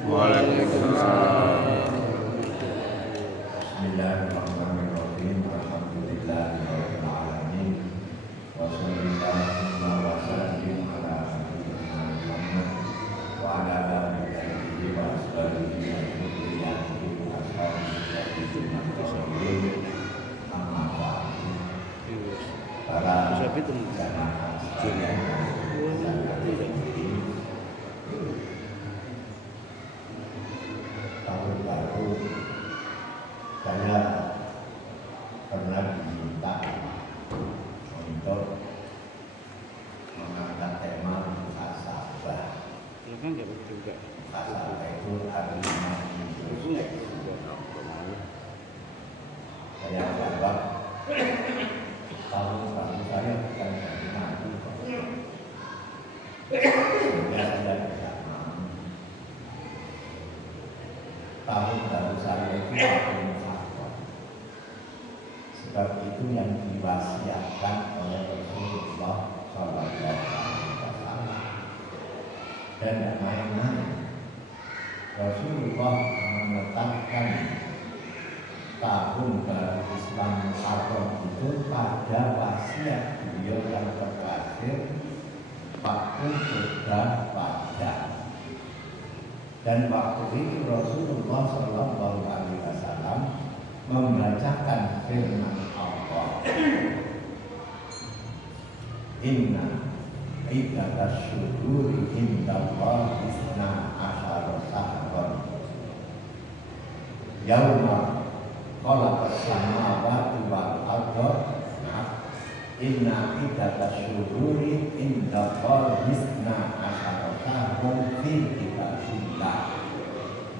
Waalaikumsalam. Bismillahirrahmanirrahim. Alhamdulillahirabbil alamin. Wassallallahu wa sallim ala sayyidina Muhammad wa ala alihi wa ashabihi wa dzurriyyatihi wa ashabihi amma ba'du. Para jamaah sekalian, tahun baru saya pernah diminta untuk mengangkat tema muhasabah. Muhasabah itu artinya saya jawab, tahun baru saya bukan dari Nabi kok. Sehingga saya tidak mau. Tahun baru saya itu tahun Muharram. Sebab itu yang diwasiatkan oleh Rasulullah SAW. Dan tidak main-main. Rasulullah menetapkan tahun baru Islam Muharram itu pada wasiat beliau yang terakhir waktu sudah pada. Dan waktu itu Rasulullah SAW membacakan firman Allah, Inna iddatash syuhuri indallahi isna asyara syahran yauma khalaqas samawati wal arda. Inna iddatash syuhuri indallahi isna asyara syahran fi kitabillah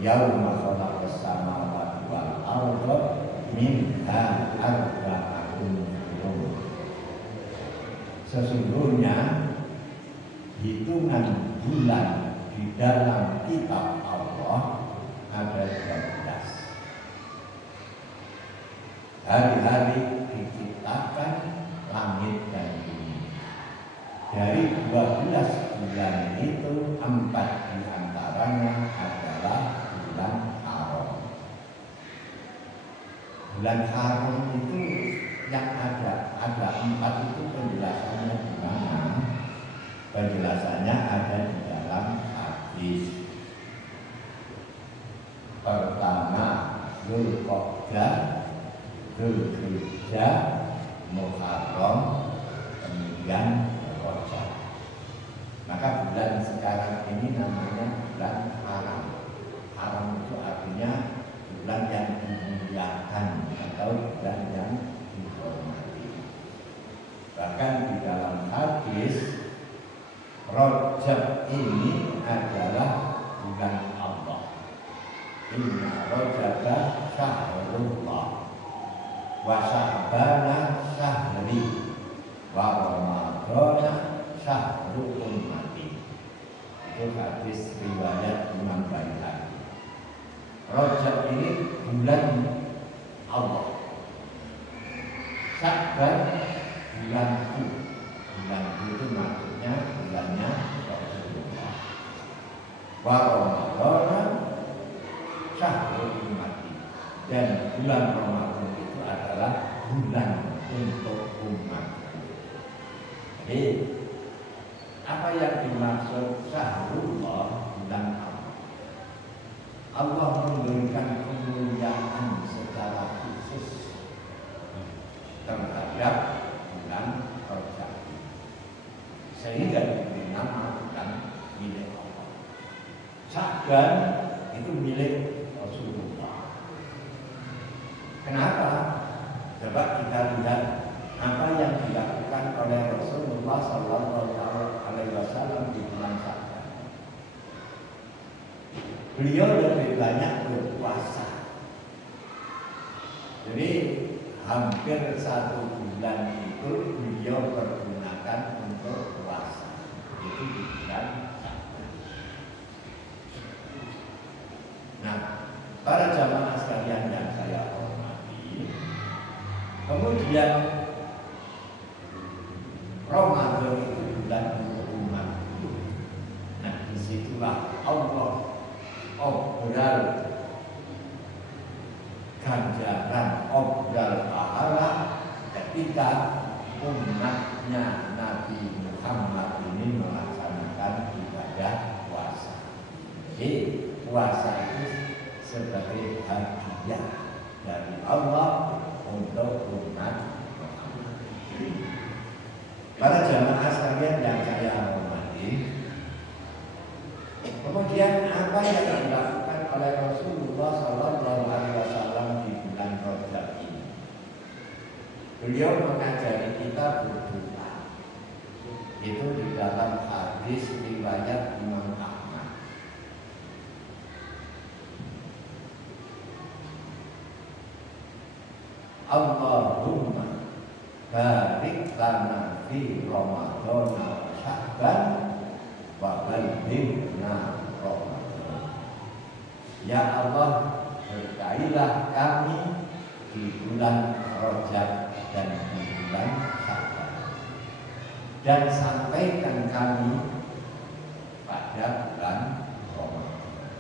yauma khalaqas samawati wal arda minha arba'atun hurum. Sesungguhnya hitungan bulan di dalam kitab Allah ada 12. Hari-hari diciptakan langit dan bumi. Dari 12 bulan itu 4 diantaranya adalah bulan haram. Bulan haram itu yang ada 4 itu penjelasannya di mana? Penjelasannya ada di dalam hadis. Pertama Dzulqa'dah, Dzulhijjah, Muharram, kemudian Rajab. Maka bulan sekarang ini namanya bulan haram. Haram itu artinya bulan yang dimuliakan atau bulan yang dihormati. Bahkan di dalam hadis, Rajab ini adalah bulan Allah. Inna Rajaba syahrullah wa sya'bana syahri wa ramadana syahrul ummati. Itu hadis riwayat Imam Baihaqi. Rajab ini bulan Allah. Sya'ban bulanku. Bulanku itu maksudnya bulannya Rasulullah. Wa ramadana syahrul ummati. Dan bulan Ramadan itu adalah bulan untuk umat. Jadi apa yang dimaksud syahrullah, bulan Allah? Allah memberikan kemuliaan secara khusus terhadap bulan Rajab, sehingga diberi nama bulan milik Allah. Sya'ban itu milik Rasulullah. Kenapa? Coba kita lihat apa yang dilakukan oleh Rasulullah SAW di bulan Sya'ban. Beliau lebih banyak berpuasa. Jadi hampir 1 bulan itu beliau pergunakan untuk puasa. Itu di bulan Sya'ban. Nah, para jamaah sekalian yang saya hormati, kemudian Ramadan itu bulan untuk umat. Nah, disitulah Allah obral ganjaran, obral pahala ketika umatnya Nabi Muhammad ini melaksanakan ibadah puasa. Jadi puasa itu sebagai hadiah dari Allah untuk umat Muhammad. Para jamaah sekalian yang saya hormati, kemudian apa yang dilakukan oleh Rasulullah SAW di bulan Rajab ini? Beliau mengajari kita berdoa. Itu di dalam hadis riwayat Imam Ahmad. Allahumma barik lana fi Ramadan wa Sya'ban wa ballighna Ramadan. Ya Allah, berkailah kami di bulan Rajab dan di bulan Sya'ban, dan sampaikan kami pada bulan Ramadan.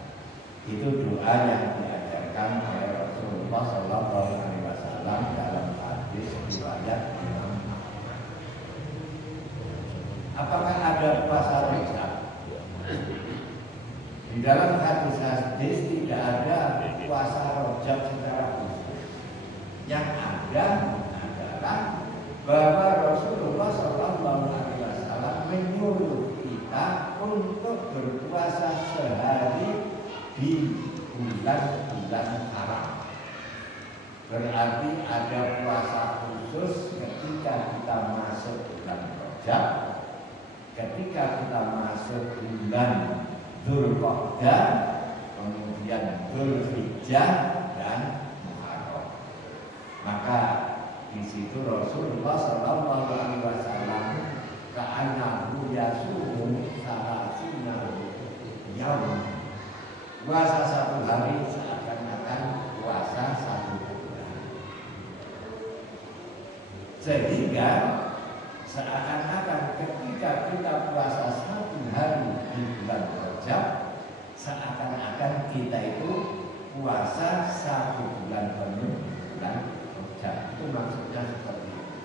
Itu doa yang diajarkan oleh Rasulullah SAW dalam hadis riwayat Imam Ahmad. Apakah ada puasa Rajab? Di dalam hadis tidak ada puasa Rajab secara khusus. Yang ada adalah bahwa Rasulullah SAW menyuruh kita untuk berpuasa sehari di bulan-bulan haram. Berarti ada puasa khusus ketika kita masuk bulan Rajab, ketika kita masuk bulan Dzulqa'dah, kemudian Dzulhijjah dan Muharram. Maka di situ Rasulullah SAW ka'annahu yasumu salasina yaum, puasa satu hari seakan-akan puasa satu bulan. Sehingga seakan-akan ketika kita puasa satu hari di bulan Rajab, seakan-akan kita itu puasa satu bulan penuh bulan Rajab. Itu maksudnya seperti itu.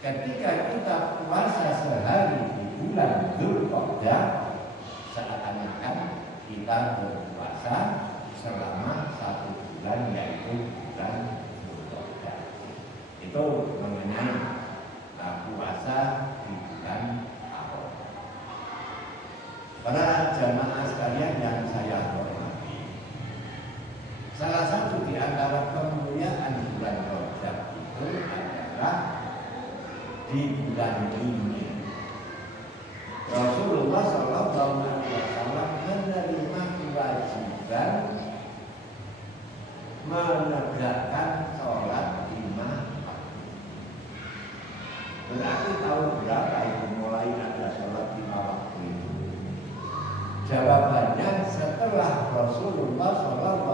Ketika kita puasa sehari di bulan Dzulqa'dah, seakan-akan kita berpuasa selama satu bulan, yaitu bulan Dzulqa'dah. Itu mengenai puasa di bulan Haram. Para jamaah sekalian yang saya hormati, salah satu di antara kemuliaan bulan Rajab itu adalah di bulan ini Rasulullah SAW menerima kewajiban menegakkan sholat 5 waktu. Berarti tahun berapa itu mulai ada sholat 5 waktu itu? Jawabannya setelah Rasulullah SAW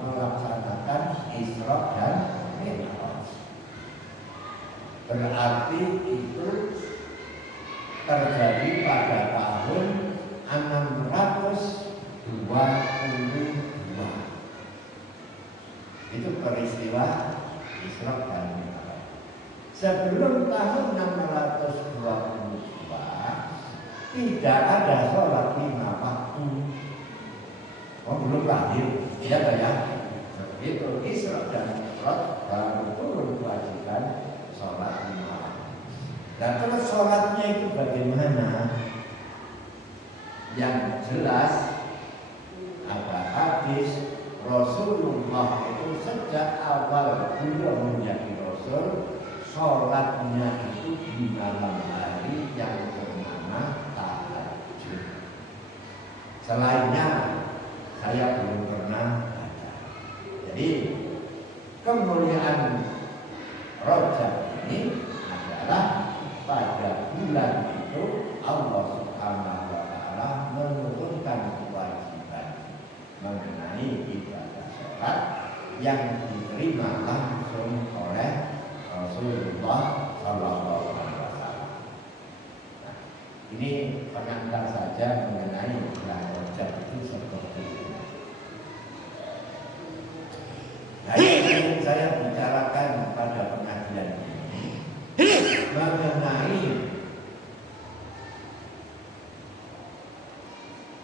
melaksanakan Isra dan Mi'raj. Berarti itu terjadi pada tahun 622. Itu peristiwa Isra dan Mi'raj. Sebelum tahun 622 tidak ada sholat 5 waktu. Oh, belum lahir, ya kan ya? Itu Isra dan Mi'raj baru turun kewajiban sholat 5 waktu. Dan terus sholatnya itu bagaimana? Yang jelas ada hadis Rasulullah itu sejak awal beliau menjadi Rasul, sholatnya itu di malam hari yang bernama tahajud. Selainnya saya belum pernah baca. Jadi kemuliaan Rajab ini adalah pada bulan itu Allah Subhanahu wa Ta'ala menurunkan kewajiban mengenai ibadah sholat yang diterima langsung oleh Rasulullah SAW. Nah, ini pengantar saja mengenai bulan Rajab itu seperti itu. Nah, yang saya bicarakan pada pengajian ini mengenai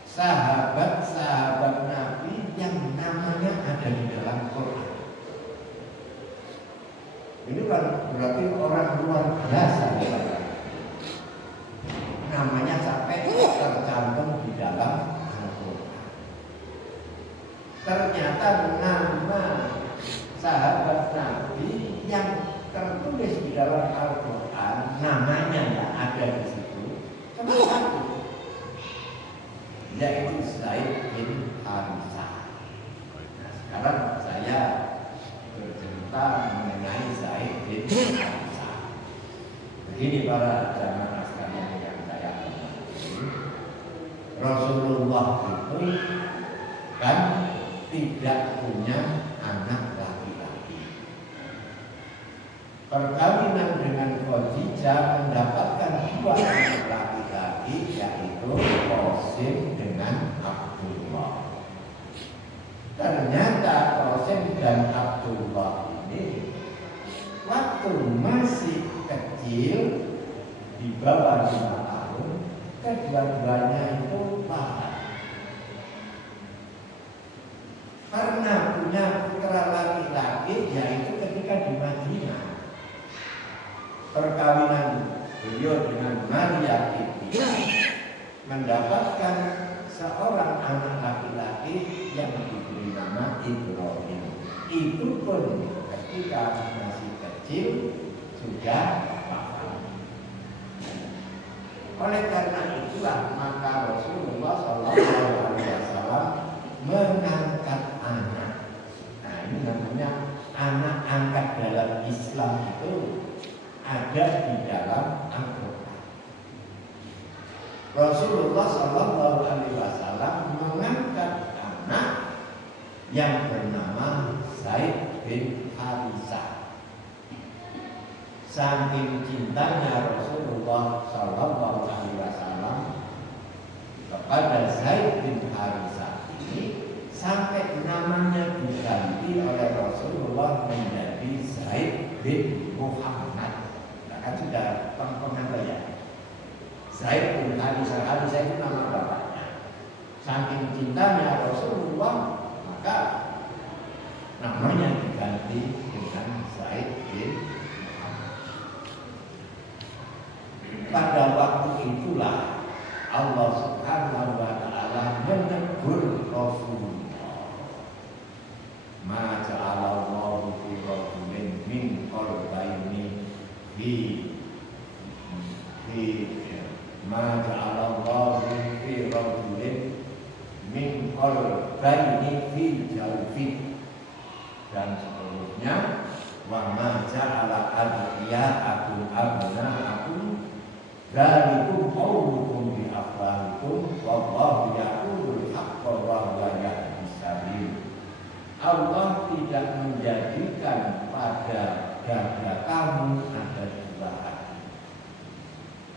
sahabat-sahabat Nabi yang namanya ada di dalam Quran. Ini kan berarti orang luar biasa, namanya sampai tercantum di dalam Al-Quran. Ternyata nama sahabat Nabi yang tertulis di dalam Al-Quran, namanya yang ada di situ cuma satu, yaitu Zaid bin Harithah. Nah, sekarang saya bercerita mengenai Zaid bin Harithah. Begini para jamaah sekalian yang saya hormati, Rasulullah itu kan tidak punya anak laki-laki. Perkawinan dengan Khadijah mendapatkan dua anak laki-laki, yaitu Qasim dengan Abdullah. Ternyata Qasim dan Abdullah ini waktu masih kecil, di bawah 5 tahun, kedua-duanya itu wafat. Karena punya putra laki-laki, yaitu ketika di Madinah. Perkawinan beliau dengan Maria itu mendapatkan seorang anak laki-laki yang diberi nama Ibrahim. Itu pun ketika masih kecil sudah wafat. Oleh karena itulah maka Rasulullah SAW mengangkat anak. Nah, ini namanya anak angkat dalam Islam itu ada di dalam Al-Quran. Rasulullah SAW mengangkat anak yang bernama Zaid bin Harithah. Saking cintanya Rasulullah SAW kepada Zaid bin Harithah ini, sampai namanya diganti oleh Rasulullah menjadi Zaid bin Muhammad. Kan sudah pengenal ya. Zaid bin Harithah, Harithah itu nama bapaknya. Saking cintanya Rasulullah, maka namanya diganti dengan Zaid bin Muhammad. Pada waktu itulah Allah Subhanahu wa Ta'ala menegur Rasulullah. Ma ja'alallahu fi rajulin min qalbayni ma ja'alallahu fi rajulin min qalbayni fi jawfi, dan seterusnya, wa ma ja'ala adiya'akum abna'akum dzalikum qawlukum bi afwahikum wallahu yaqulul haqqa wa huwa yahdis sabil. Allah tidak menjadikan pada dada kamu ada dua hati.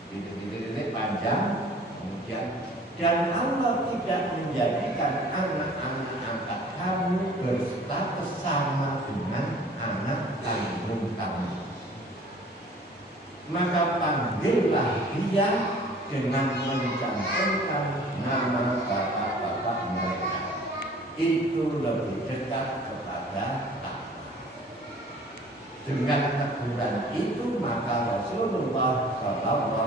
Titik-titik panjang, kemudian, dan Allah tidak menjadikan anak-anak angkat kamu berstatus sama dengan anak kandung kamu. Maka panggillah dia dengan mencantumkan nama bapak-bapak mereka. Itu lebih dekat kepada Allah. Dengan teguran itu maka Rasulullah SAW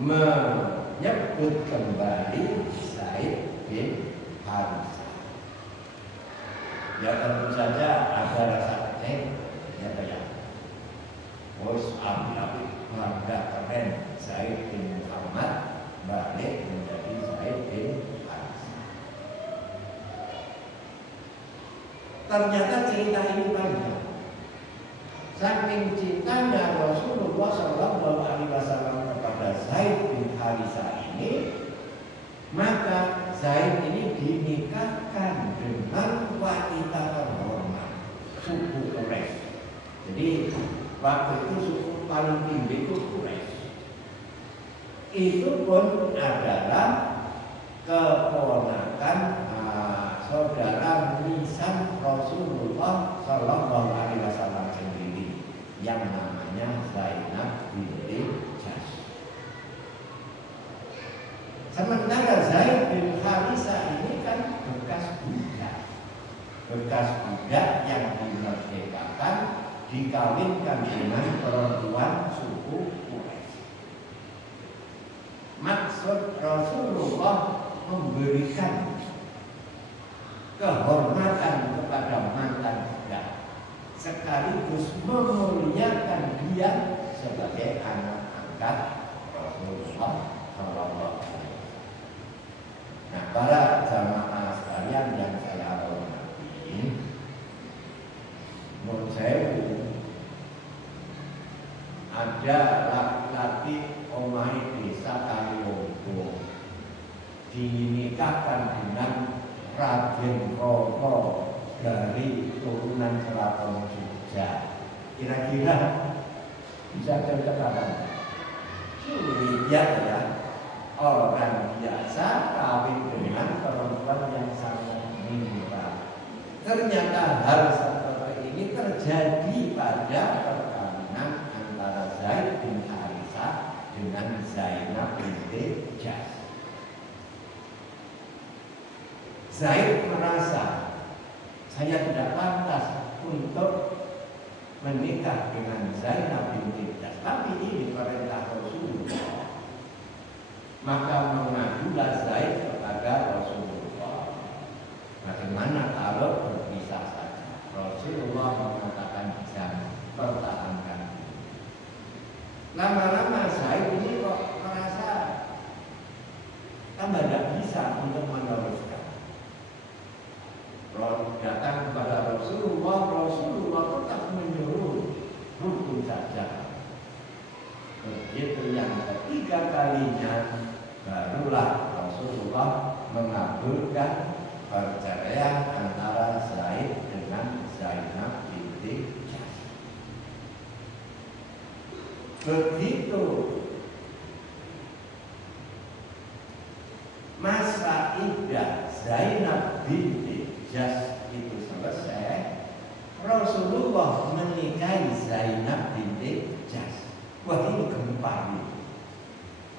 menyebut kembali Zaid bin Harithah. Ya tentu saja ada rasa kecewa, ya. Bos api-api bangga keren Zaid bin Muhammad balik menjadi Zaid bin Harithah. Ternyata cerita ini panjang. Saking cintanya Rasulullah SAW kepada Zaid bin Harithah ini, maka Zaid ini dinikahkan dengan wanita terhormat suku Quraisy. Jadi waktu itu suku paling tinggi itu Quraisy. itu pun adalah keponakan saudara lisan Rasulullah Shallallahu Alaihi Wasallam sendiri yang namanya Zainab binti Jahsy. Sementara Zaid bin Harisah ini kan bekas budak yang dimerdekakan, dikawinkan dengan perempuan suku Quraisy. Maksud Rasulullah memberikan kehormatan kepada mantan budak, sekaligus memuliakan dia sebagai anak angkat Rasulullah Shallallahu Alaihi Wasallam. Nah, para jamaah sekalian yang saya hormati, menurut saya ada laki-laki omai desa Kaliwombo dinikahkan dengan Raden Roko dari turunan Keraton Jogja. Kira-kira bisa ceritakan? Sulit ya. Orang biasa kawin dengan perempuan yang sangat murah. Ternyata hal seperti ini terjadi pada perkawinan antara Zaid bin Harisah dengan Zainab binti Jahsy. Zaid merasa saya tidak pantas untuk menikah dengan Zainab binti Jahsy, tapi ini perintah Rasulullah. Maka mengadulah Zaid kepada Rasulullah. Bagaimana kalau berpisah saja? Rasulullah mengatakan jangan, pertahankan. Lama-lama Zaid ini kok merasa tambah tidak bisa untuk meneruskan. Datang kepada Rasulullah tetap menyuruh hukum saja. Begitu yang ketiga kalinya, barulah Rasulullah mengabulkan perceraian antara Zaid dengan Zainab binti Jahsy. Begitu masa iddah Zainab binti Jahsy itu selesai, Rasulullah menikahi Zainab binti Jahsy. Wah, ini gempa nih.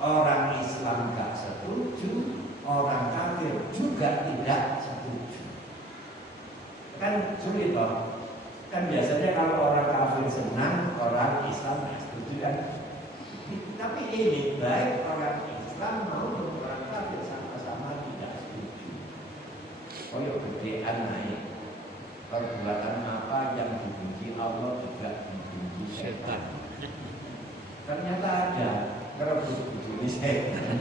Orang Islam gak setuju, orang kafir juga tidak setuju. Kan sulit toh. Kan biasanya kalau orang kafir senang, orang Islam gak setuju kan. Tapi ini baik orang Islam mau orang kafir sama-sama tidak setuju. Koyok gedean naik. Perbuatan apa yang dibenci Allah juga dibenci setan. Ternyata ada kerebut bujuni setan.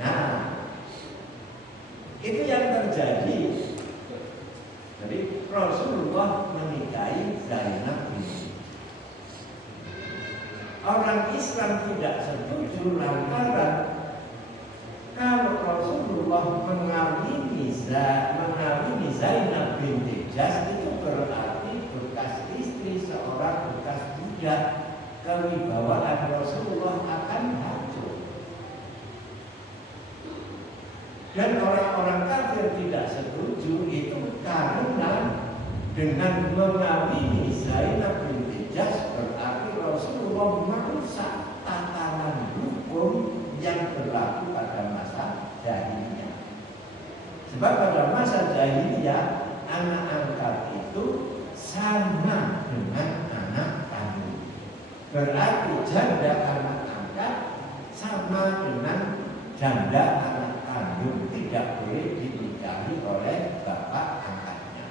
Nah, itu yang terjadi. Jadi Rasulullah menikahi Zainab binti. Orang Islam tidak setuju lantaran kalau Rasulullah mengawini Zainab binti Jahsy itu berarti bekas istri seorang bekas budak, kewibawaan Rasulullah akan hancur. Dan orang-orang kafir tidak setuju itu karena dengan mengawini Zainab binti Jahsy berarti Rasulullah merusak tatanan hukum yang berlaku pada masa jahiliyah. Sebab pada masa jahiliyah anak angkat itu sama dengan anak kandung. Berarti janda anak angkat sama dengan janda anak kandung, tidak boleh dinikahi oleh bapak angkatnya.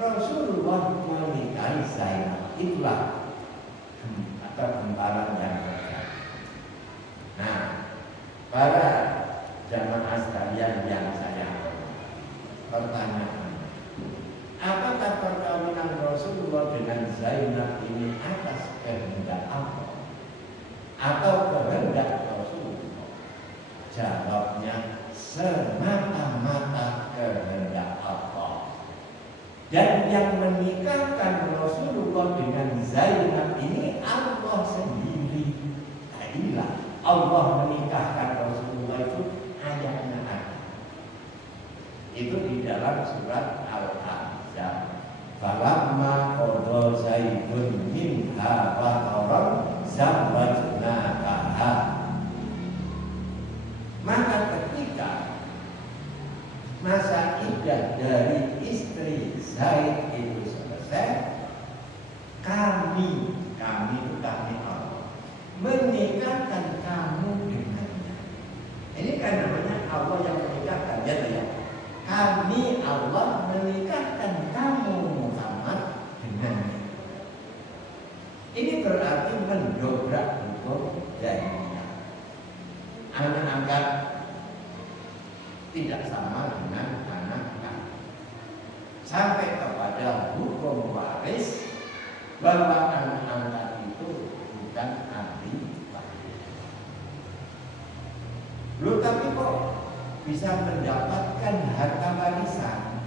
Rasulullah menikahi Zainab, itulah atau kemparan yang terjadi. Nah, para jamaah sekalian yang saya hormati, pertanyaan, apakah perkawinan Rasulullah dengan Zainab ini atas kehendak Allah atau kehendak Rasulullah? Jawabnya semata-mata kehendak Allah. Dan yang menikahkan Rasulullah dengan Zainab ini Allah sendiri. Allah menikahkan Rasulullah itu ayatnya ada. Itu di dalam surat Al-Ahzab. Falamma qada Zaidun minha wataran zawwajnakaha. Maka ketika masa iddah dari istri Zaid itu selesai, kami Allah menikahkan kamu dengannya. Ini kan namanya Allah yang menikahkan, ya. Kami Allah menikahkan kamu Muhammad dengannya. Ini berarti mendobrak hukum jahiliyah. Anak angkat tidak sama dengan anak angkat. Sampai kepada hukum waris bahwa anak angkat itu bukan ahli waris. Loh, tapi kok bisa mendapatkan harta warisan?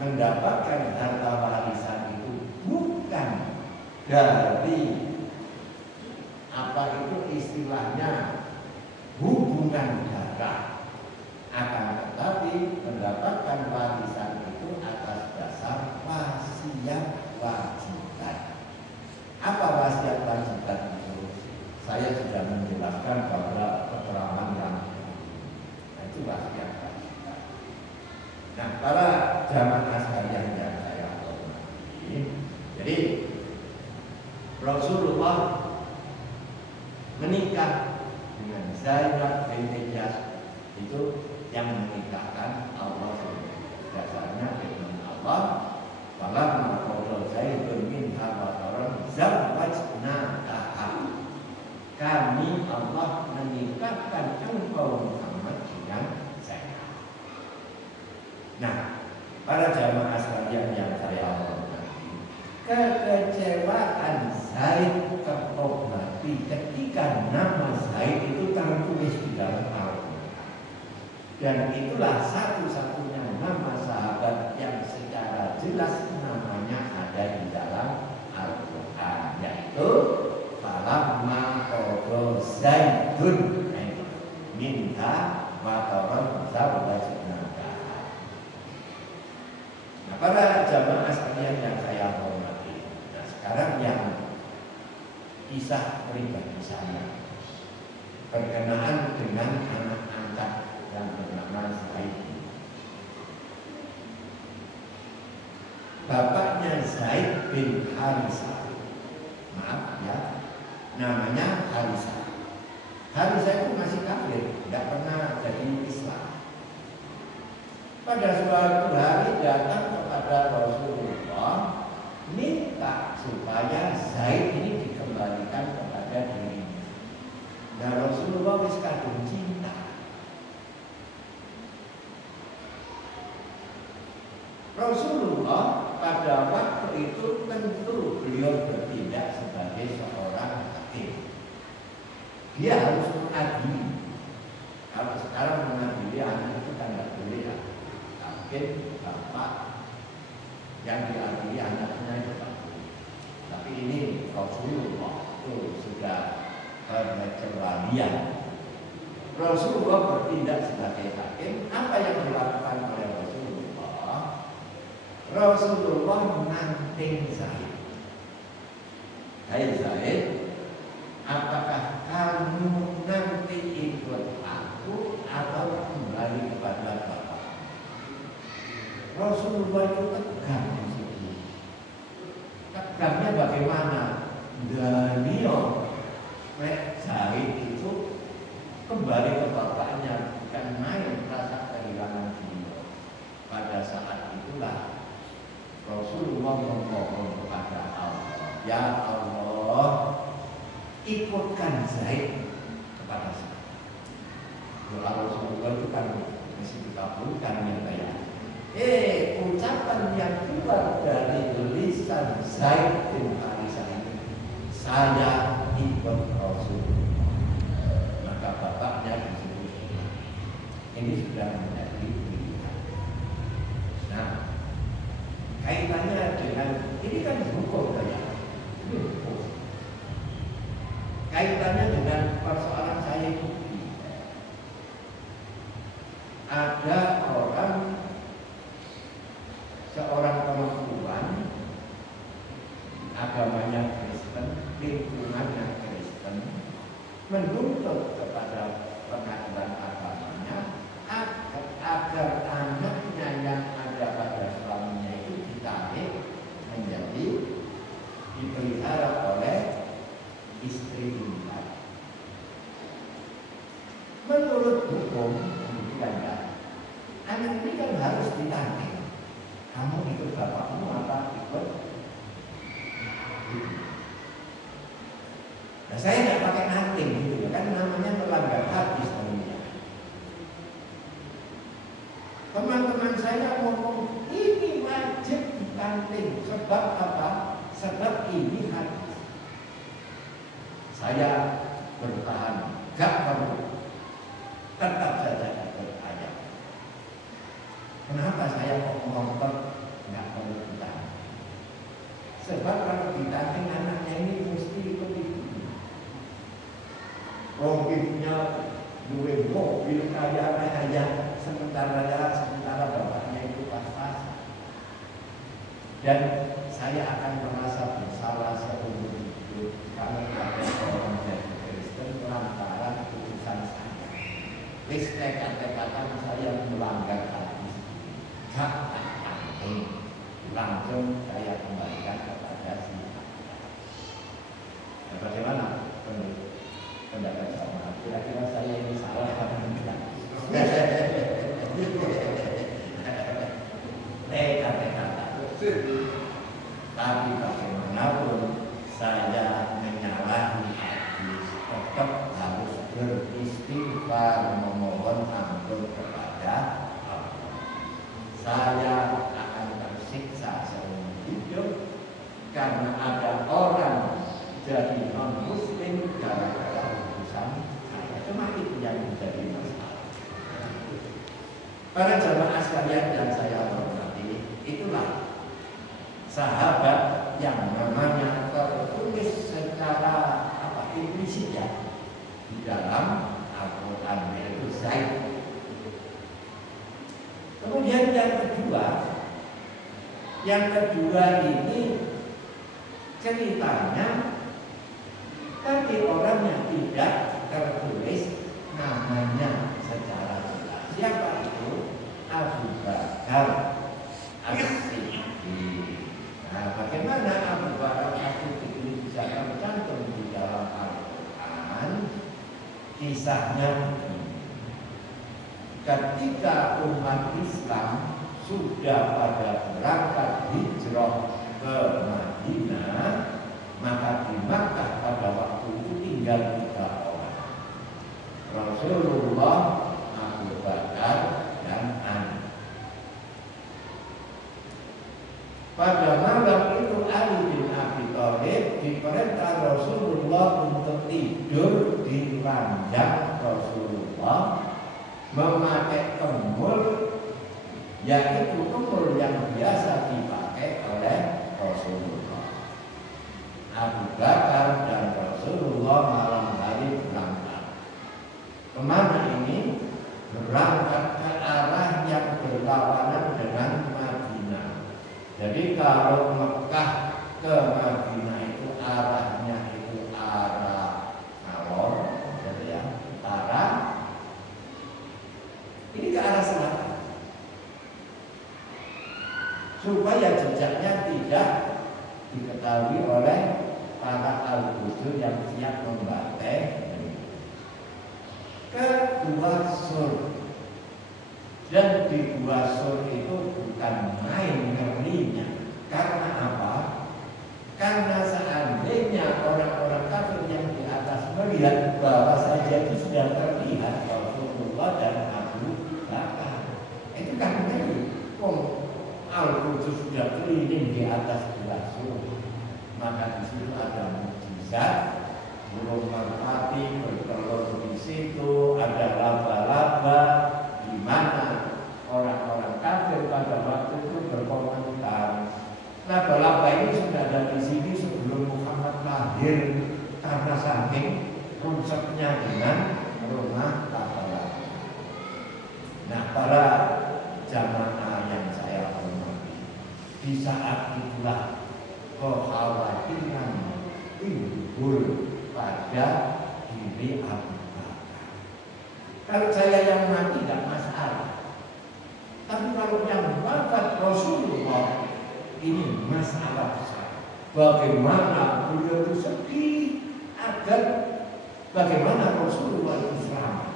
Mendapatkan harta warisan itu bukan dari apa itu istilahnya hubungan darah, akan tetapi mendapatkan warisan itu atas dasar wasiat wajiban. Apa wasiat wajiban itu? Saya sudah menjelaskan pada keterangan yang itu wasiat wajiban. Nah, para jamaah sekalian yang saya hormati, jadi Rasulullah menikah dengan Zainab binti Jahsh itu yang menikahkan Allah sendiri. Dasarnya firman Allah, falamma qada Zaidun minha wataran zawwajnakaha. Kami Allah menikahkan engkau Muhammad dengan Zainab. Nah, para jamaah sekalian yang saya hormati, kekecewaan Zaid terobati ketika nama Zaid itu tertulis di dalam Al-Quran. Dan itulah satu-satunya nama sahabat yang secara jelas namanya ada di dalam Al-Quran, yaitu falamma qada Zaidun minha wataran zawwajnakaha. Nah, para jamaah sekalian yang saya hormati, nah sekarang yang kisah pribadi saya berkenaan dengan anak angkat yang bernama Zaid. Bapaknya Zaid bin Harisah, maaf ya, namanya Harisah. Harisah itu masih kafir, tidak pernah jadi Islam. Pada suatu hari datang kepada Rasulullah minta supaya Zaid ini dikembalikan kepada dirinya. Nah, Rasulullah wis kadung cinta. Rasulullah pada waktu itu tentu beliau bertindak sebagai seorang hakim. Dia harus mengadili. Kalau sekarang mengadili anak itu kan tidak boleh ya. Mungkin bapak yang diadili anaknya itu tak boleh. Tapi ini Rasulullah itu sudah berkecualian. Rasulullah bertindak sebagai hakim. Apa yang dilakukan oleh Rasulullah? Rasulullah menanting Zaid. Hai Zaid, apakah kamu nanti ikut aku atau kembali kepada bapak? Rasulullah itu tegang di situ. Tegangnya bagaimana? Daniel Zaid itu kembali ke bapaknya, bukan main rasa kehilangan beliau. Pada saat itulah Rasulullah memohon kepada Allah, ya Allah, ikutkan Zaid kepada saya. Doa Rasulullah itu kan mesti dikabulkan ya saya. Ucapan yang keluar dari lisan Zaid bin Harisah ini, saya ikut Rasulullah. Maka bapaknya disebut. Ini sudah menjadi pilihan. Nah, kaitannya dengan ini kan hukum saja. Ini hukum. Kaitannya dengan persoalan saya itu menuntut kepada pengadilan agamanya agar anaknya yang ada pada suaminya itu ditarik menjadi dipelihara oleh istri kita. Menurut hukum demikian kan, anak ini kan harus ditanya, kamu ikut bapakmu apa ikut? Nah, saya nggak pakai nanting gitu ya, kan namanya melanggar hadis namanya. Teman-teman saya ngomong ini wajib ditanting, sebab apa? Sebab ini hadis. Saya bertahan, gak perlu, tetap saja ikut ayat. Kenapa saya kok ngotot nggak perlu ditanting? Sebab kalau ditanting anaknya ini mesti ikut itu. Ibunya duwe mobil kaya sementara bapaknya itu pas-pasan. Dan saya akan merasa bersalah seumur hidup kalau ada orang jadi Kristen lantaran keputusan saya. Wis tekad-tekadan saya melanggar hadis. Gak penting. Langsung saya kembalikan kepada si. Nah, bagaimana pendapat sama? Kira-kira saya ini salah atau tidak? Tekad-tekadan. Tapi bagaimanapun saya menyalahi hadis, tetap harus beristighfar memohon ampun kepada Allah. Saya akan tersiksa seumur hidup karena ada orang jadi non-muslim gara-gara urusan saya. Cuma itu yang menjadi masalah. Para jamaah sekalian yang saya hormati, itulah sahabat yang namanya tertulis secara implisit ya di dalam Al-Quran, yaitu Zaid. Kemudian yang kedua ini ceritanya tapi orang yang tidak tertulis namanya secara jelas. Siapa itu? Abu Bakar As-Siddiq. Nah, bagaimana Abu Bakar As-Siddiq ini bisa tercantum di dalam Al-Quran? Kisahnya ketika umat Islam sudah pada berangkat hijrah ke Madinah, maka di Makkah pada waktu itu tinggal 3 orang, Rasulullah, Abu Bakar, dan Ali. Pada malam itu Ali bin Abi Thalib diperintah Rasulullah untuk tidur di ranjang Rasulullah memakai kemul, yaitu kemul yang biasa dipakai oleh Rasulullah. Abu Bakar dan Rasulullah malam hari berangkat. Kemana ini? Berangkat ke arah yang berlawanan dengan Madinah. Jadi kalau Mekah ke Madinah itu arahnya itu arah Ngalor, gitu ya, utara. Ini ke arah selatan. Supaya jejaknya tidak diketahui oleh para al-Qudus yang siap membantai ke Gua Sur. Dan di Gua Sur itu bukan main ngerinya. Karena apa? Karena seandainya orang-orang kafir yang di atas melihat bahwa saja itu sudah terlihat Rasulullah dan Abu Bakar, itu kan ngeri. Al-Qudus sudah keliling di atas Gua Sur. Maka di situ ada mukjizat, burung merpati bertelur di situ, ada laba-laba, di mana orang-orang kafir pada waktu itu berkomentar, laba-laba ini sudah ada di sini sebelum Muhammad lahir, karena saking konsepnya dengan rumah laba-laba. Nah, para jamaah yang saya hormati, di saat itulah kekhawatiran timbul pada diri Abu Bakar. Kalau saya yang mati tidak masalah. Tapi kalau yang wafat Rasulullah ini masalah besar. Bagaimana beliau itu sedih agar bagaimana Rasulullah itu selamat.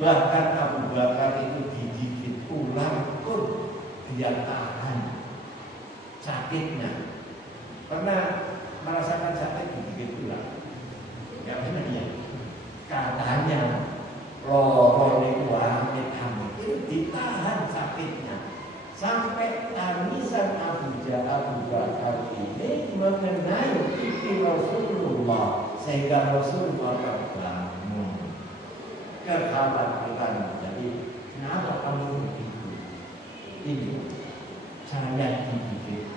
Bahkan Abu Bakar itu digigit ular pun dia tahan sakitnya. Pernah merasakan sakit digigit ular? Ya benar ya. Katanya loro niku amit-amit itu ditahan sakitnya. Sampai tangisan Abu Bakar ini mengenai pipi Rasulullah sehingga Rasulullah terbangun. Kekhawatiran. Jadi kenapa kamu begitu? Ini saya digigit.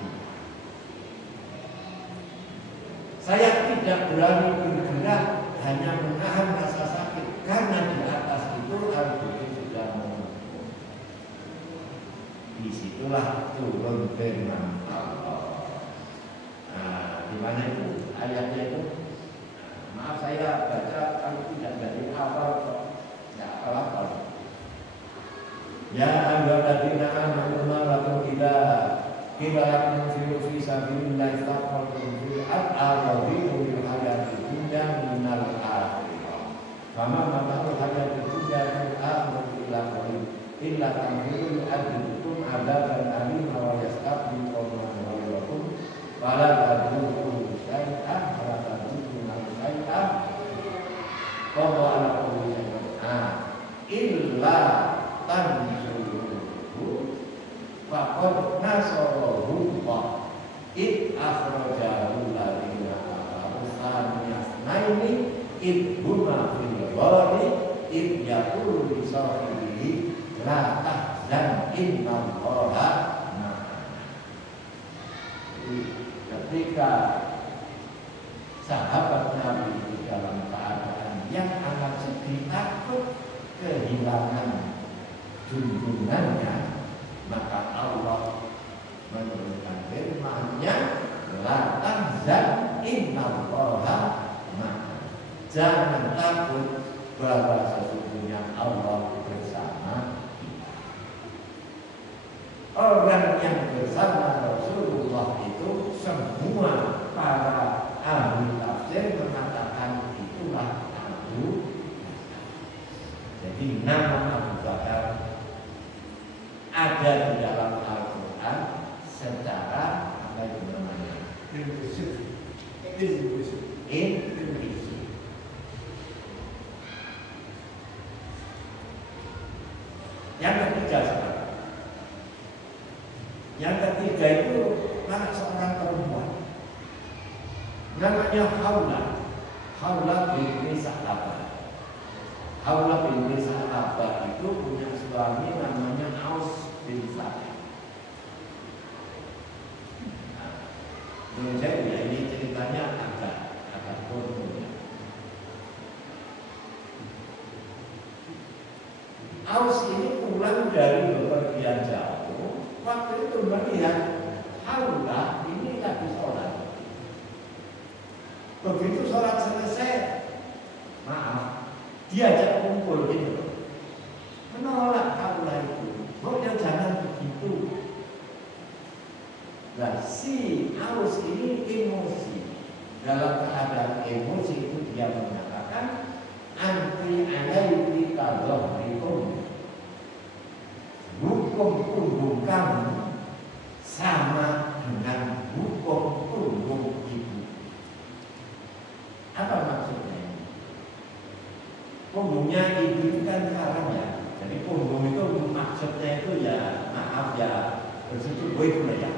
Saya tidak berani bergerak, hanya menahan rasa sakit karena di atas itu Al-Quran sudah mengukur. Disitulah turun firman Allah. Nah, di mana itu ayatnya itu? Maaf saya baca kalau tidak dari awal kok. Apa-apa. Ya ayyuhalladzina amanu ma lakum idza qila lakum infiru fi sabilillahi faqultum fil ardi bil hayati dunya minal akhirah. Fama mata'ul hayati dunya fil akhirati illa tanfiru yu'adzibukum 'adzaban alima wa yastabdil qauman ghayrakum wa la tadurruhu syai'an wa la tadurruhu syai'an wa ala kulli syai'in illa tansuruhu faqad nasarahu Allah id akhrajahu ladina usaniyasnaini id huma fil ghari id yaqulu li sahibihi la tahzan innallaha ma'ana. Ketika sahabat Nabi di dalam keadaan yang amat sedih, takut kehilangan junjungannya, maka Allah menurunkan firman-Nya, la tahzan innallaha ma'ana. Jangan takut bahwa sesungguhnya Allah bersama kita. Orang yang bersama Rasulullah itu semua para ahli tafsir mengatakan itulah Abu. Jadi nama Abu Bakar ada di dalam Al-Quran secara apa itu namanya? Implisit. Yang ketiga sekarang. Yang ketiga itu anak seorang perempuan. Namanya Haulah binti Sa'labah. Haulah binti Sa'labah itu punya suami namanya Aus bin Sa'labah. Menurut saya ya, ini ceritanya agak rumit. Aus ini pulang dari bepergian jauh. Waktu itu melihat Haulah ini lagi sholat. Begitu sholat selesai, maaf, diajak kumpul gitu. Menolak Haulah itu. Pokoknya jangan begitu. Nah, si Aus ini emosi. Dalam keadaan emosi itu dia menyatakan anti alaiki kadhrikum. Hukum punggung kamu sama dengan hukum punggung ibu. Apa maksudnya? Punggungnya ibu itu kan karannya. Jadi punggung itu maksudnya itu ya maaf ya bersetubuh itu ya.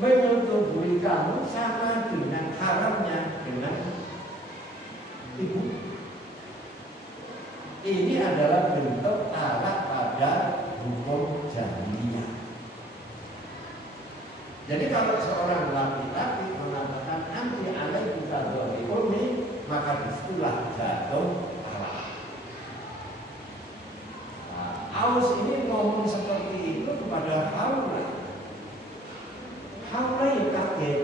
Menyetubui kamu sama dengan haramnya dengan ibu. Ini adalah bentuk talak pada hukum jahiliyah. Jadi kalau seorang laki-laki mengatakan anti alaika kadhrikum, maka disitulah jatuh talak. Nah, Aus ini ngomong seperti itu kepada Haulah. Haulah yang kaget.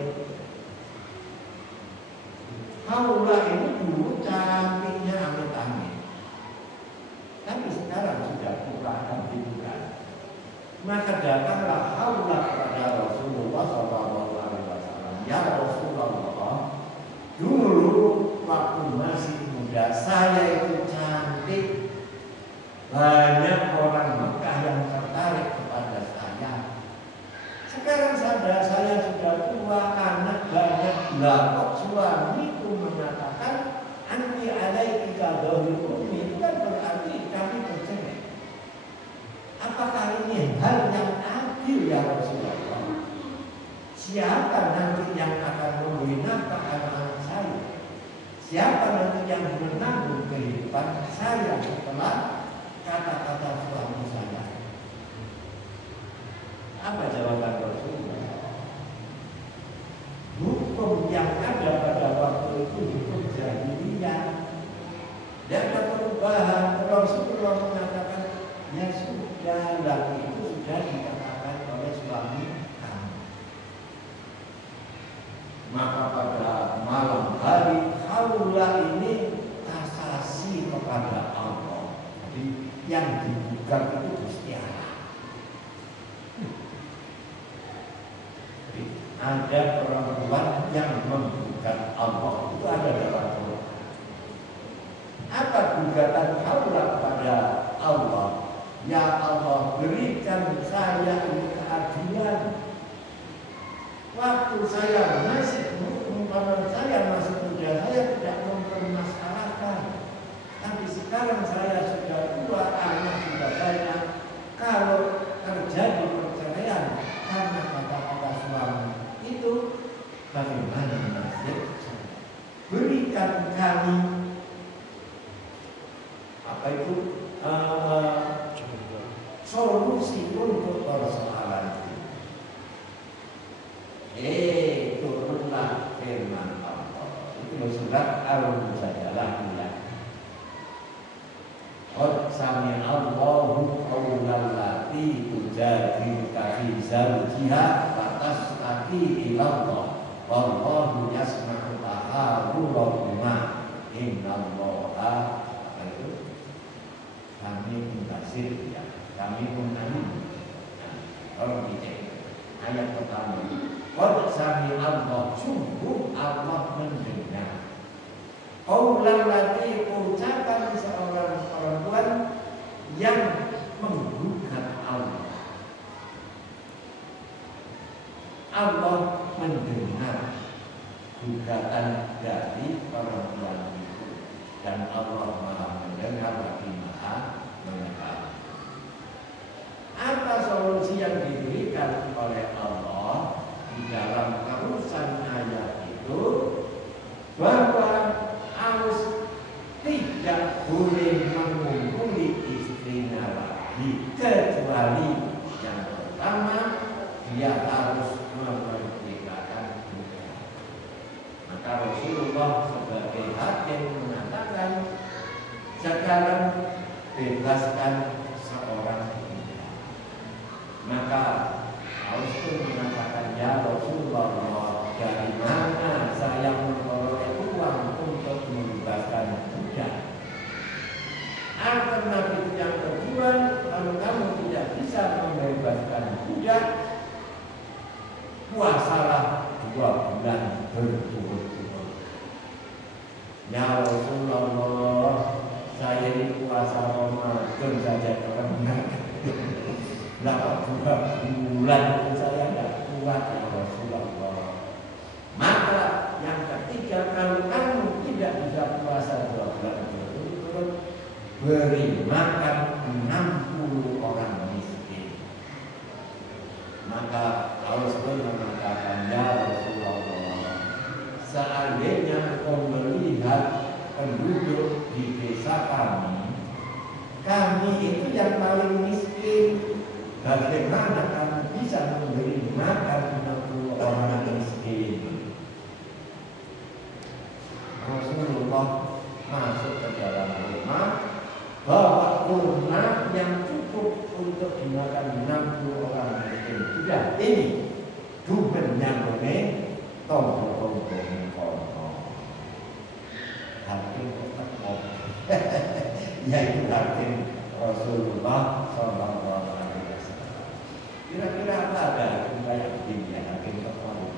Haulah ini dulu cantiknya ila dhahri ummi itu kan berarti kami bercerai. Apakah ini hal yang adil ya Rasulullah? Siapa nanti yang akan memberi nafkah anak-anak saya? Siapa nanti yang menanggung kehidupan saya setelah kata-kata suami saya? Apa jawaban Rasulullah? Hukum yang ada pada waktu itu hukum jahiliyah. Tidak ada perubahan. Rasulullah mengatakan, ya sudah, lagi itu sudah dikatakan oleh suami kamu. Maka pada malam hari Haula ini kasasi kepada Allah. Jadi yang digugat itu Gusti Allah. Jadi ada perempuan yang menggugat Allah, itu ada dalam Quran. Apa gugatan Haula kepada Allah? Ya Allah, berikan saya ini keadilan. Waktu saya masih muda, saya tidak mempermasalahkan. Tapi sekarang saya sudah tua, anak sudah banyak. Kalau terjadi perceraian karena kata-kata suami itu, bagaimana nasib saya? Berikan kami apa itu solusi untuk persoalan itu. Turunlah firman Allah. Itu surat Al-Mujadalah ya. Qad sami'a Allahu qawlan lati tujadiluka fi zawjiha wa tashtaki ila Allah. Wallahu yasma'u tahawurahuma. Innallaha apa itu? Kami pun basir ya. Kami pun alim. Kalau dicek ayat pertama. Qad sami'a Allah, sungguh Allah mendengar. Qaulan lati, ucapan seorang perempuan yang menggugat Allah. Allah mendengar gugatan dari perempuan itu, dan Allah Maha mendengar lagi Maha mengetahui. Apa solusi yang diberikan oleh Allah di dalam terusan ayat itu? Bahwa harus tidak boleh mengungguli istrinya lagi, kecuali yang pertama dia harus memerdekakan budak. Maka Rasulullah sebagai hakim mengatakan, sekarang bebaskan seorang budak. Maka Aus pun mengatakan, ya Rasulullah, dari mana saya memperoleh uang untuk membebaskan budak? Alternatif yang kedua, kalau kamu tidak bisa membebaskan budak, puasalah 2 bulan berturut-turut. Ya Rasulullah, saya ini puasa Ramadan saja pernah. 2 bulan itu saya tidak kuat ya Rasulullah. Maka yang ketiga, kalau kamu tidak bisa puasa 2 bulan berturut-turut, beri makan 60 orang miskin. Maka Allah pun mengatakan, ya Rasulullah, seandainya kau melihat penduduk di desa kami itu yang paling miskin, bagaimana kamu bisa memberi makan 60 orang miskin? Rasulullah masuk ke dalam rumah, bawa kurma yang cukup untuk dimakan 60 orang miskin. Sudah, ini dubennya bone, tombol-tombol kono. Hakim tetap mau, yaitu hakim Rasulullah Sallallahu Alaihi Wasallam. Kira-kira apa ada hakim kayak begini ya, hakim kepala?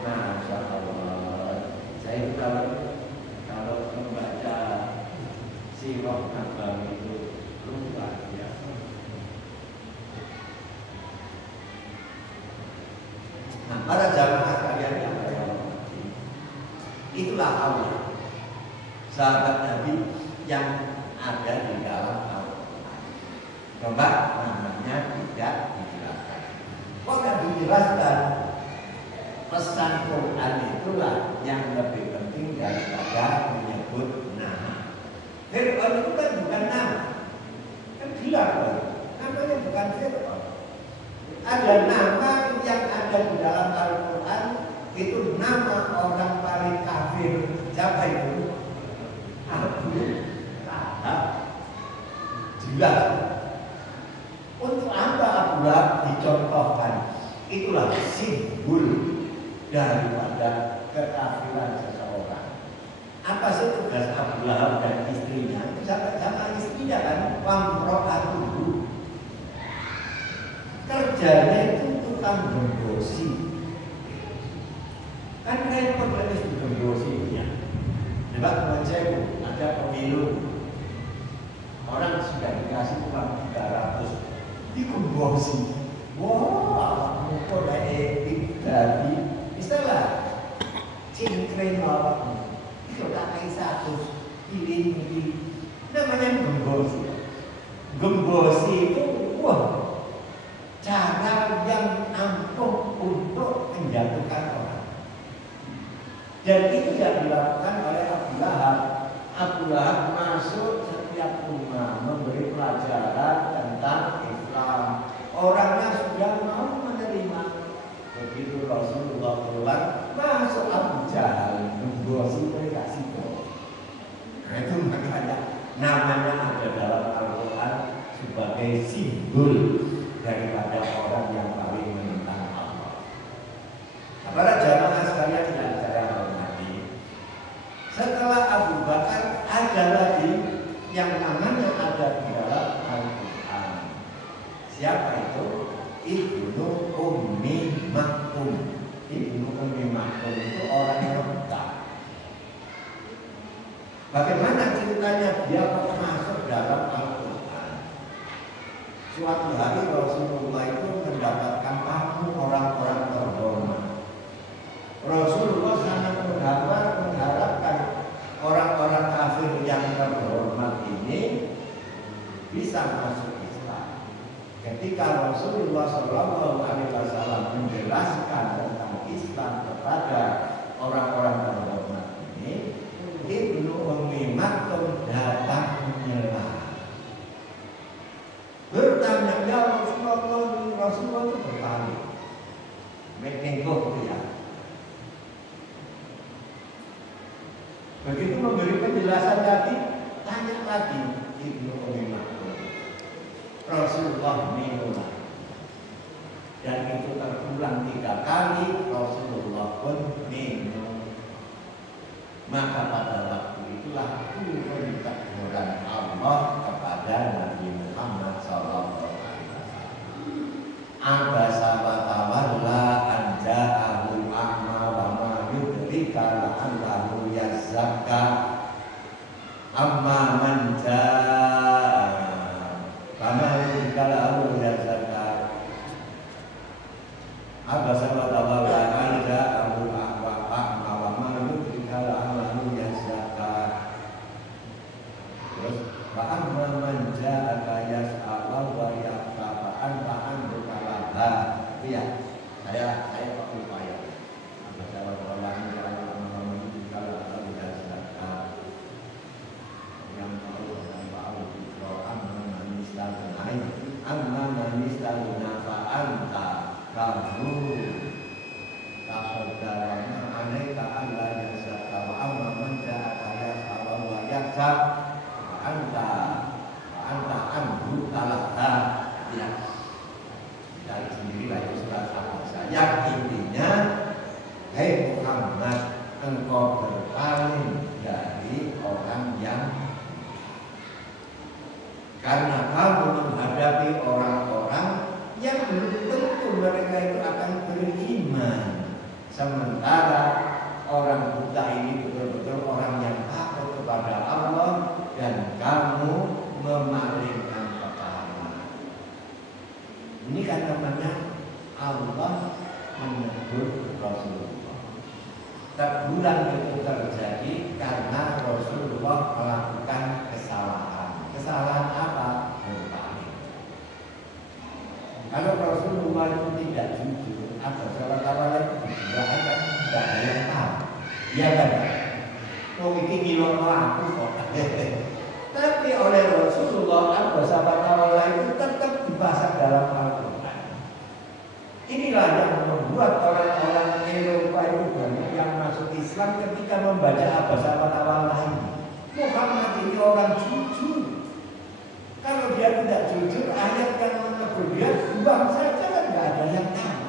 Masya Allah, saya kalau membaca sirah Nabawi itu luar biasa. Nah, para jamaah sekalian yang saya hormati, Itulah Allah, sahabat Nabi yang ada di dalam Al-Quran. Coba namanya tidak dijelaskan. Kok tidak dijelaskan? Pesan Quran itulah yang lebih penting daripada menyebut nama. Fir'aun itu kan bukan nama, kan gila kan? Namanya bukan Fir'aun. Ada nama yang ada di dalam Al-Quran, itu nama orang paling kafir. Siapa itu? Abu Lahab. Jelas. Untuk apa Abu Lahab dicontohkan? Itulah simbol daripada kekafiran seseorang. Apa sih tugas Abu Lahab dan istrinya? Itu sama istrinya kan, wamro'atuhu. Kerjanya itu tukang gembosi. Kan repot lagi gembosinya. Coba teman ada pemilu, orang sudah dikasih uang 300, digombosi. Wah, kok ada etik tadi. Istilah cingkring orang itu tak kayak satu pilih namanya gembosi. Gembosi itu cara yang ampuh untuk menjatuhkan orang. Dan itu yang dilakukan oleh Abu Lahab. Abu Lahab masuk setiap rumah memberi pelajaran tentang Islam. Orangnya sudah mau menerima. Begitu Rasulullah keluar, masuk Abu Jahal, menggosi mereka situ. Nah itu makanya namanya ada dalam Al-Quran sebagai simbol daripada orang yang paling menentang Allah. Para jamaah sekalian yang saya hormati, setelah Abu Bakar ada lagi yang namanya ada di dalam Al-Quran. Siapa itu? Ibnu Ummi Maktum. Ibnu Ummi Maktum itu orang yang Mekah. Bagaimana ceritanya dia masuk dalam Al-Quran? Suatu hari Rasulullah itu mendapatkan tamu orang-orang terhormat. Rasulullah sangat mengharapkan orang-orang kafir yang terhormat ini bisa masuk Islam. Ketika Rasulullah SAW menjelaskan tentang Islam kepada orang-orang terhormat ini, Ibnu Ummi Maktum datang menyerah. Bertanya, ya Rasulullah itu bertanya, menengok dia. Begitu memberi penjelasan tadi, tanya lagi Ibnu Ummi Maktum. Rasulullah minum. Dan itu terulang 3 kali, Rasulullah pun minum. Maka pada waktu itulah turun teguran Allah kepada Nabi Muhammad SAW. Abasa wa tawalla an ja'ahul a'ma wa ma yudrika la'allahu yazzakka amma man ja'a kama yudrika la'allahu yazzakka. Abasa wa tawalla an ja'ahul a'ma wa ma yudrika la'allahu yazzakka. Terus wa amma man ja'aka yas'a wa ya'fa fa anta anhu kalabha. Iya, saya kok upaya. Abasa wa tawalla an ja'ahul a'ma wa ma yudrika la'allahu yazzakka. Yang tahu dan tahu itu amma manistaluna fa anta kamu saudara aneka Allah yang saka wa amma man ja'aka yas'a wa yaksa anta anhu talaka. Ya, dari sendirilah itu sudah sama saya. Intinya, hei Muhammad, engkau berpaling dari orang yang, karena kamu menghadapi orang-orang yang belum tentu mereka itu akan beriman. Sementara orang buta ini betul-betul orang yang takut kepada Allah, dan kamu memalingkan kepala. Ini kan namanya Allah menegur Rasulullah. Teguran itu terjadi karena Rasulullah melakukan kesalahan. Kesalahan apa? Berpaling. Kalau Rasulullah itu tidak jujur, atau salah kawan juga akan tidak ada yang tahu. Iya kan? Oh ini ngilok aku kok. Tapi oleh Rasulullah atau sahabat kawan itu tetap dibahas dalam Al-Quran. Inilah yang membuat orang-orang Eropa itu banyak yang masuk Islam ketika membaca apa sahabat awal lain. Muhammad ini orang jujur. Kalau dia tidak jujur, ayat yang menegur dia buang saja kan tidak ada yang tahu.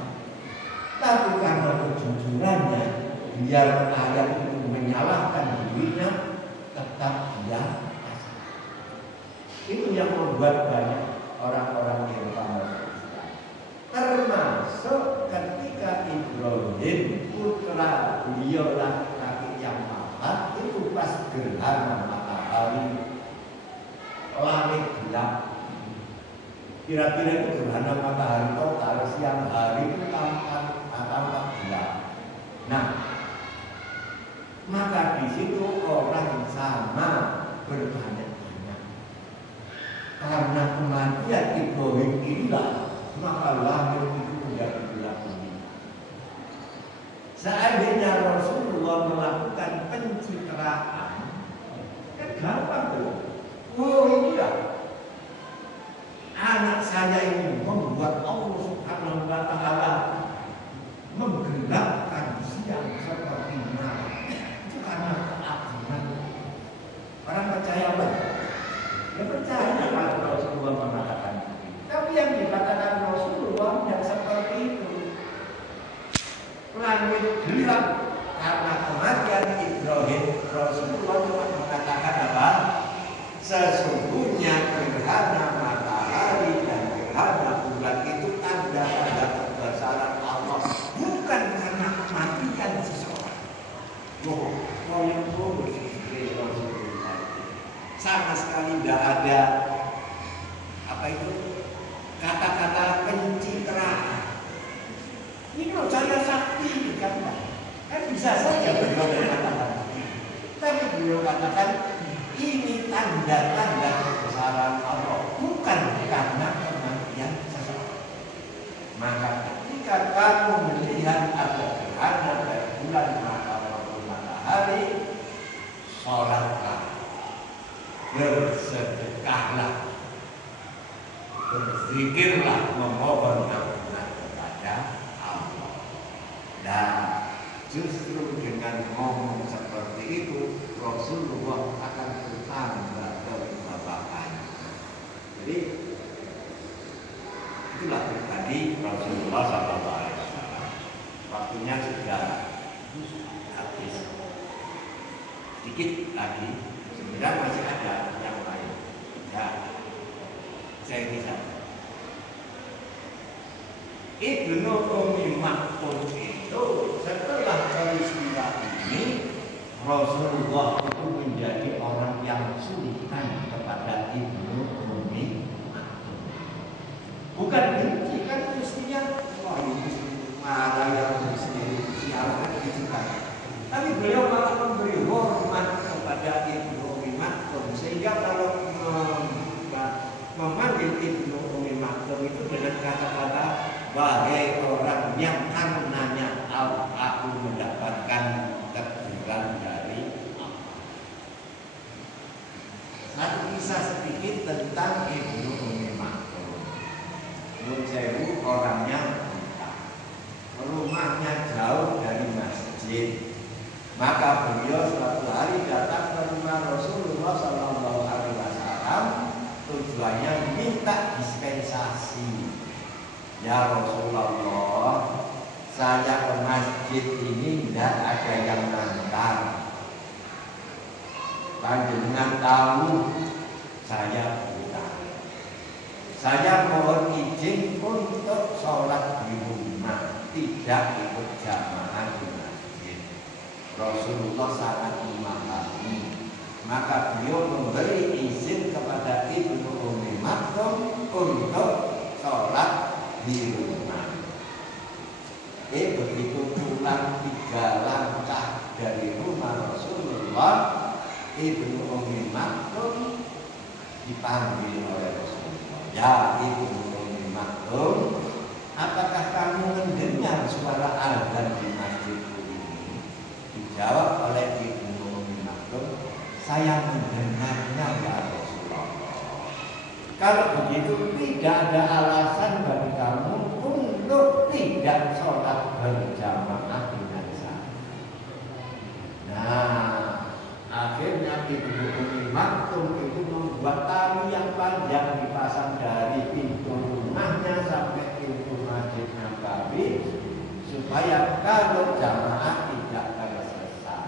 Tapi karena kejujurannya, biar ayat itu menyalahkan dirinya, tetap dia asal. Itu yang membuat banyak orang-orang Eropa masuk Islam. Termasuk ketika Ibrahim putra beliau laki-laki yang wafat itu pas gerhana matahari langit gelap. Kira-kira itu gerhana matahari total, siang hari itu tampak gelap. Nah, maka di situ orang sama berbanyak-banyak. Karena kematian Ibrahim inilah maka langit itu menjadi gelap ini. Seandainya Rasulullah melakukan pencitraan, kan gampang tuh. Oh inilah anak saya ini membuat Allah Subhanahu wa Ta'ala menggelapkan siang seperti malam. Itu karena keagungan. Orang percaya apa? Ya percaya kalau Rasulullah mengatakan. Tapi yang dikatakan Rasulullah tidak seperti itu. Langit gelap karena kematian Ibrahim. Rasulullah cuma mengatakan apa? Sesungguhnya gerhana matahari dan gerhana bulan itu tanda-tanda kebesaran Allah, bukan karena kematian seseorang. Yang Rasulullah sama sekali tidak ada apa itu kata-kata pencitraan. Ini loh saya sakti kan bisa saja beliau mengatakan, tapi beliau katakan ini tanda-tanda kebesaran Allah, bukan karena kematian seseorang. Maka ketika kamu melihat ada gerhana dan bulan maupun matahari, sholatlah, bersedekahlah, berzikirlah, memohon ampunan kepada Allah. Dan justru dengan ngomong seperti itu, Rasulullah akan bertambah kebahagiaan. Jadi itulah tadi Rasulullah SAW. Waktunya sudah habis. Sedikit lagi, sebenarnya masih ada yang lain. Ya, saya bisa. Ibnu Ummi Maktum itu setelah peristiwa ini Rasulullah itu menjadi orang yang sultan kepada Ibnu Ummi Maktum. Bukan benci, kan mestinya wah ini marah yang sendiri siaran gitu kan. Tapi beliau malah memberi hormat kepada Ibnu Ummi Maktum, sehingga kalau memanggil Ibnu Ummi Maktum itu dengan kata-kata wahai orang yang karenanya aku mendapatkan teguran dari Allah. Satu kisah sedikit tentang Ibnu Ummi Maktum. Nun Sewu orangnya buta, rumahnya jauh dari masjid. Maka beliau suatu hari datang ke rumah Rasulullah SAW. Tujuannya minta dispensasi. Ya Rasulullah, saya ke masjid ini tidak ada yang ngantar. Panjenengan tahu saya buta. Saya mohon izin untuk sholat di rumah, tidak ikut jamaah di masjid. Rasulullah sangat memahami, maka beliau memberi izin kepada Ibnu Ummi Maktum untuk sholat di rumah. Begitu pulang 3 langkah dari rumah Rasulullah Rasulullah, Ibnu Ummi Maktum dipanggil oleh Rasulullah. Ya Ibnu Ummi Maktum, apakah kamu mendengar suara azan di masjidku ini? Dijawab oleh Ibnu Ummi Maktum, saya mendengarnya ya Rasulullah. Kalau begitu tidak ada alasan bagi kamu untuk tidak sholat berjamaah dengan saya. Nah, akhirnya Ibnu Ummi Maktum itu membuat tali yang panjang dipasang dari pintu rumahnya sampai pintu Masjid Nabawi supaya kalau jamaah tidak akan selesai.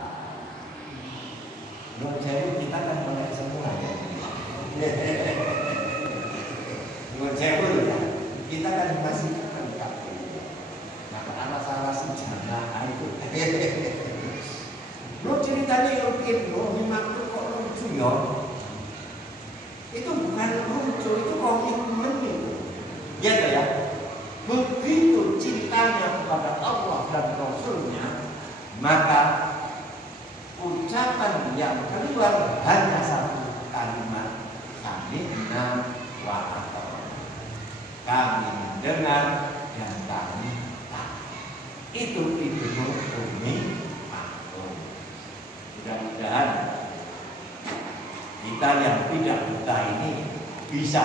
Menurut saya kita kan mulai semua ya. Menurut saya ya, kita kan masih lengkap. Nah, masalah sejarah itu. Lo ceritanya mungkin lo memang kok lucu ya. Itu bukan lucu, itu komitmen itu. Ya toh ya. Begitu cintanya kepada Allah dan Rasulnya, maka ucapan yang keluar hanya satu kalimat, sami'na wa ata'na. Kami mendengar dan kami taat. Itu Ibnu Ummi Maktum. Mudah-mudahan kita yang tidak buta ini bisa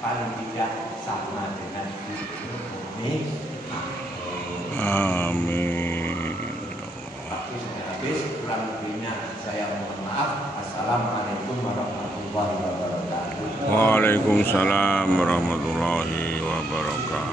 paling tidak sama dengan Ibnu Ummi Maktum. Amin. Waktu sudah habis, kurang lebihnya saya mohon maaf. Assalamualaikum warahmatullahi wabarakatuh. Waalaikumsalam warahmatullahi wabarakatuh.